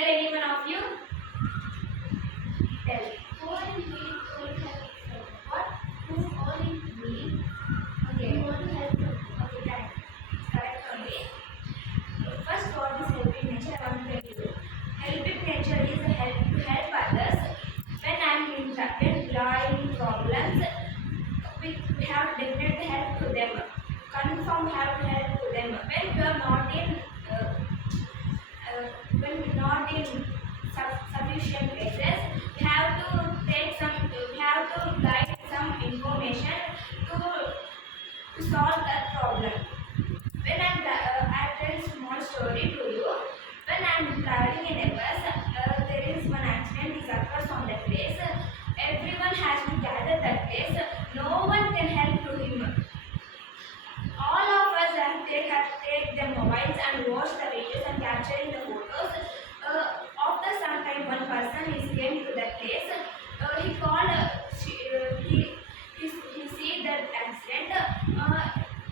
Tell anyone of you. Tell. What? Who only me? Okay. You want to help them. Okay, correct. Correct only. First, what is helping nature? I want to tell you. Helping nature is a help to help others. When I am in problems, we have definitely help to them. Confirm have help to them. When you are not in when not in sufficient places, we have to take some. We have to guide some information to solve that problem. When I tell a small story to you. When I am traveling in a bus, there is one accident is occurs on that place. Everyone has to gather that place. No one can help to him. All of us have take their mobiles and watch the videos and capturing the photos. After some time, one person is came to that place. He called. He see that accident.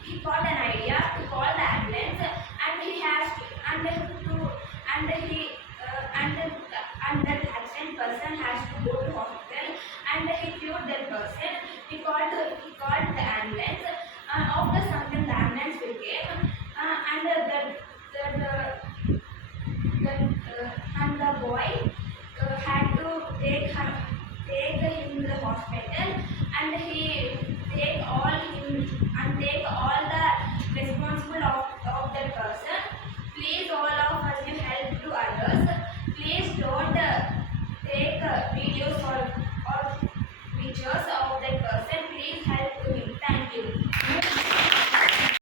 He got an idea to call the ambulance, and he has to, and he and that accident person has to go to hospital, and he cured that person. He called the ambulance. After some time, the ambulance will came, and the boy had to take him to the hospital, and he take all the responsible of that person. Please, all of us will help to others. Please don't take videos or pictures of that person. Please help to him. Thank you.